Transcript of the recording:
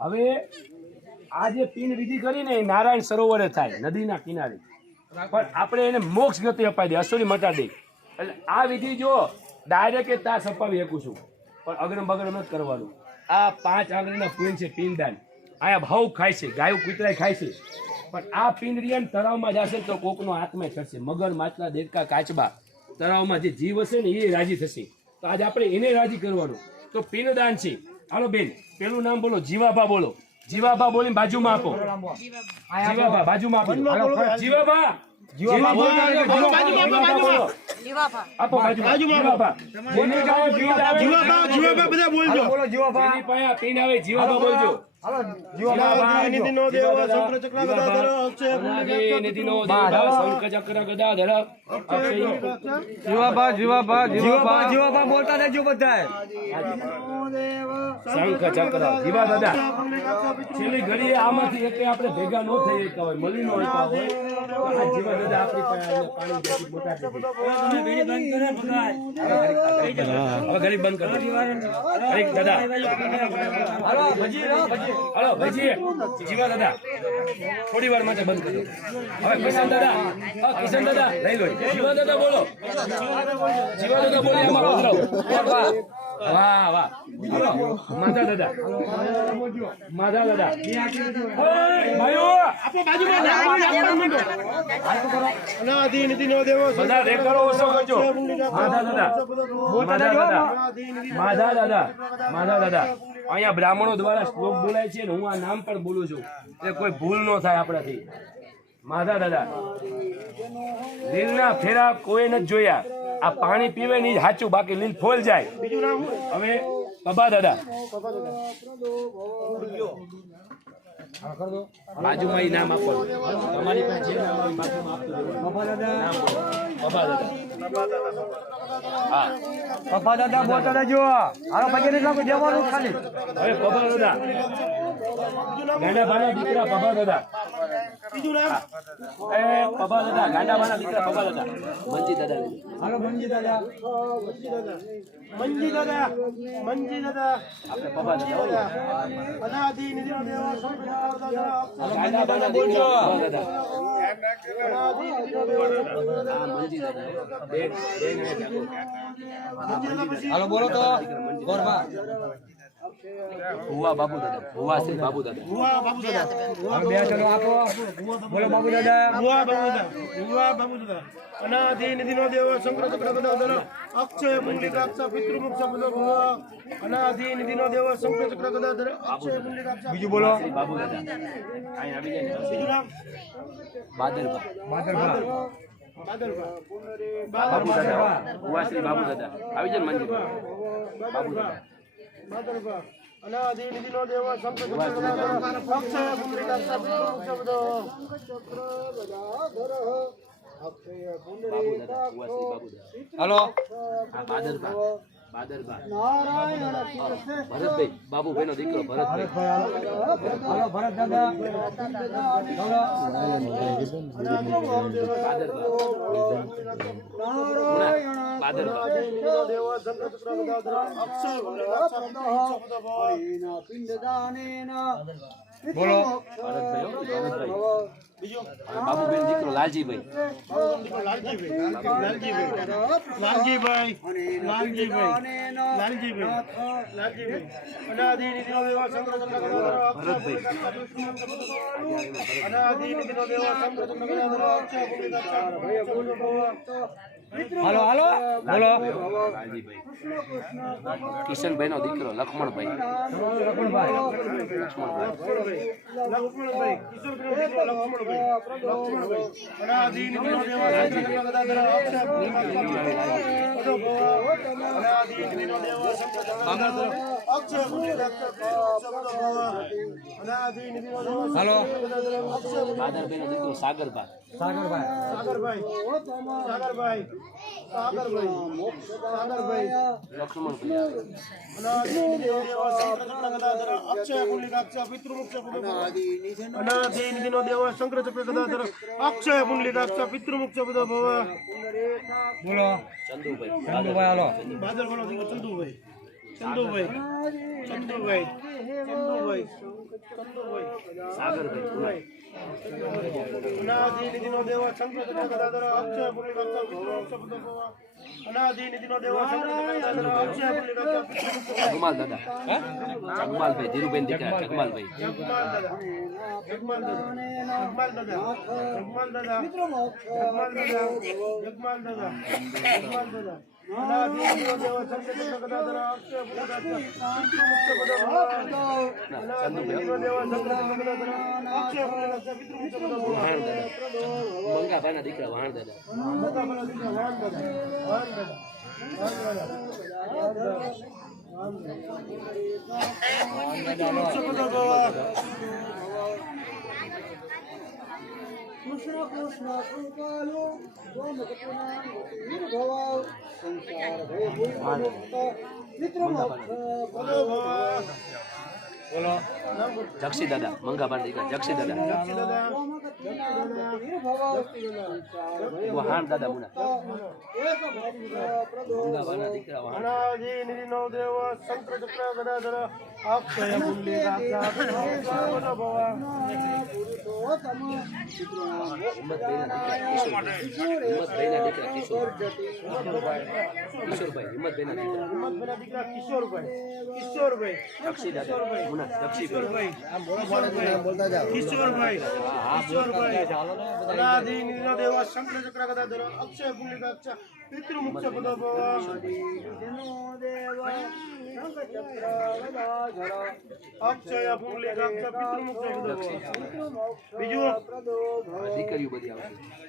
હવે આ જે પિંડ વિધિ કરીને એ નારાયણ સરોવરે થાય નદીના કિનારે, પણ આપણે એને મોક્ષ ગતિ અપાઈ દે, અસુરી મટાડી દે. એટલે આ વિધિ જો ડાયરેક્ટ તાસ અપાવી શકું છું, પણ અગરમ બગરમ નથી કરવાનું. આ 5 આંગળીના પિંડ છે, પિંડદાન. અહીંયા ભાવ ખાય છે, ગાયું કૂતરાય ખાય છે, પણ આ પિંડ રિયન તળાવમાં જશે તો કોકનો આત્મા થશે. મગર, માછલા, દેડકા, કાચબા તળાવમાં જે જીવ હશે ને એ રાજી થશે. તો આજે આપણે એને રાજી કરવાનું. તો પિંડદાન છે. હાલો બેન, પેલું નામ બોલો, જીવાભા બોલો. જીવાભા બોલીને બાજુમાં આપો. જીવાભા બાજુમાં આપો. જીવાભા આપો બાજુમાં. જીવાભા બધા બોલજો. બોલો જીવાભા. એની પાસે પિંડ આવે, જીવાભા બોલજો. હાલો જીવાભા. નિધિનો દેવ શંકર ચક્ર ગદાધર અક્ષય નિધિનો દેવ શંકર ચક્ર ગદાધર અક્ષય. જીવાભા જીવાભા જીવાભા જીવાભા બોલતા રહેજો બધાય. શંકર ચક્ર જીવા દાદા છેલ્લી ઘડીએ આમાંથી એક આપણે ભેગા ન થઈ એક હોય, મળી ન હોય. આ જીવા દાદા આપણી પાસે પાણી દેતી મોટા દેતી. તમે ઘડી બંધ કરો બધાય. હવે ઘડી બંધ કરો. અરે દાદા હાલો ભજી રહો ભજી. હાલો ભજી જીવા દાદા થોડી વાર માટે બંધ કરો. હવે કિશન દાદા, કિશન દાદા લઈ લો. જીવા દાદા બોલો. જીવા દાદા બોલે અમારો વાહ વાહ. માધા દાદા, માધા દાદા ભાઈઓ આપો બાજુમાં. અનાદિ નિધિનો દેવ બધા રે કરો ઓછો કરજો. માધા દાદા, માધા દાદા, માધા દાદા, માધા દાદા. અહીંયા બ્રાહ્મણો દ્વારા શ્લોક બોલાય છે ને હું આ નામ પણ બોલું છું એટલે કોઈ ભૂલ ન થાય આપણાથી. માધા દાદા લીલના ફેરા કોઈ નથી જોયા. આ પાણી પીવે ને સાચું, બાકી લીલ ફોલ જાય. હવે પબા દાદા બાજુમાં ઈ નામ આપો. તમારી પાસે જે નામ હોય બાજુમાં આપતું રહેવાનું. પબા દાદા, હા પબા દાદા બોલતા રહેજો. હાલો પગે લાગો દેવાનું ખાલી. હવે પબા દાદા ગાંડાભાના દીકરા પબા દાદા. બીજું નામ એ પબા દાદા ગાંડાભાના દીકરા પબા દાદા. મંજી દાદા. હાલો મંજી દાદા, મંજી દાદા, મંજી દાદા આપણે પબા દાદા. અનાદિ નિધિનો દેવ શંકર દાદા. હાલો ગાંડાભાના દીકરા પબા દાદા. અનાદિ નિધિનો દેવ આ મંજી દાદા. હાલો બોલો તો ગોરબા. હુવા બાબુ દાદા, હુવા શ્રી બાબુ દાદા, હુવા બાબુ દાદા. બે ચલો આપો. બોલો બાબુ દાદા. હુવા બાબુ દાદા, હુવા બાબુ દાદા. અનાદિ નિધિનો દેવ શંકર ચક્ર ગદાધર અક્ષય પુંડરીકાક્ષ પિતૃમુક્ષ પદો ભવ. અનાદિ નિધિનો દેવ શંકર ચક્ર ગદાધર અક્ષય પુંડરીકાક્ષ. બીજું બોલો બાબુ દાદા. આઈ આવી જાય. બીજું નામ બાદરબા. બાદરબા, બાબુ દાદા. હુવા શ્રી બાબુ દાદા આવી જાય. મંજી બાબુ દાદા. બાદરબા. અનાદિ નિધિનો દેવ શંકર ચક્ર ગદાધર અક્ષય પુંડરીકાક્ષ પિતૃમુક્ષ પદો. હાલો બાદરબા, બાદરબા ભરતભાઈ બાબુભાઈ નો દીકરો ભરતભાઈ. હાલો ભરત દાદા. બોલો ભરતભાઈ. બીજું બાબુભાઈ દીકરો લાલજીભાઈ. લાલજીભાઈ, લાલજીભાઈ, લાલજીભાઈ. અનાદિ નિધિનો દેવ શંકર ચક્ર ગદાધર ભરતભાઈ. અનાદિ નિધિનો દેવ શંકર ચક્ર ગદાધર અક્ષય પુંડરીકાક્ષ. હાલો હાલો બોલો. કિશનભાઈ નો દીકરો લક્ષ્મણભાઈ. લક્ષ્મણભાઈ, લક્ષ્મણભાઈ, કિશનભાઈ નો દીકરો લક્ષ્મણભાઈ. અનાદિ નિધિનો દેવ શંકર ચક્ર ગદાધર અક્ષય પુંડરીકાક્ષ. અનાદિ નિધિનો દેવ શંકર ચક્ર ગદાધર અક્ષય પુંડરીકાક્ષ. અનાદિ નિધિનો દેવ હાલો બાદરભાઈ નો દીકરો સાગરભાઈ. સાગરભાઈ, સાગરભાઈ, સાગરભાઈ, સાગરભાઈ, સાગરભાઈ, લક્ષ્મણભાઈ. અનાદિ નિધિનો દેવ શંકર ચક્ર ગદાધર અક્ષય પુંડરીકાક્ષ પિતૃમુક્ષ પદો. અનાદિ નિધિનો દેવ શંકર ચક્ર ગદાધર અક્ષય પુંડરીકાક્ષ પિતૃમુક્ષ પદો ભવ. બોલો ચંદુભાઈ. ચંદુભાઈ હાલો. બાદરભાઈ નો દીકરો ચંદુભાઈ. ચંદુભાઈ, ચંદુભાઈ, ચંદુભાઈ. સાગરભાઈ અનાદિ નિધિનો દેવ શંકર ગદાધર અક્ષય પુલિક અક્ષય અનાદિ નિધિનો દેવ શંકર ગદાધર અક્ષય પુલિક અક્ષય જગમાલ દાદા જગમાલભાઈ ધીરુબેન દીકરા જગમાલભાઈ જગમાલ દાદા જગમાલ દાદા જગમાલ દાદા જગમાલ દાદા જગમાલ દાદા જગમાલ દાદા અનાદિ નિધિનો દેવ શંકર ગદાધર અક્ષય પુલિક અક્ષય અનાદિ નિધિનો દેવ શંકર ગદાધર અક્ષય પુલિક અક્ષય પિતૃમુક્ત મંગાભાઈના દીકરા વહાણ દાદા કૃષ્ણ કૃષ્ણ કૃપાલુ ભવ સંસાર મિત્ર જક્ષી દાદા મંગાભાઈ દીકરા જક્ષી દાદા વહાણ દાદા મુના મંગાભાઈના દીકરા વહાણ અનાદિ નિધિનો દેવ શંકર ચક્ર ગદાધર અક્ષય પુલિક અક્ષય હિંમતભાઈના દીકરા કિશોરભાઈના દીકરા કિશોરભાઈ જક્ષી દાદા મુના જક્ષીભાઈ કિશોરભાઈ અનાદિ નિધિનો દેવ શંકર ચક્ર ગદાધર અક્ષય પુલિક અક્ષય પિતૃમુક્ત પદ અક્ષય પુલિક અક્ષય પિતૃમુક્ત પદ બીજું દીકરીઓ બધી આવશે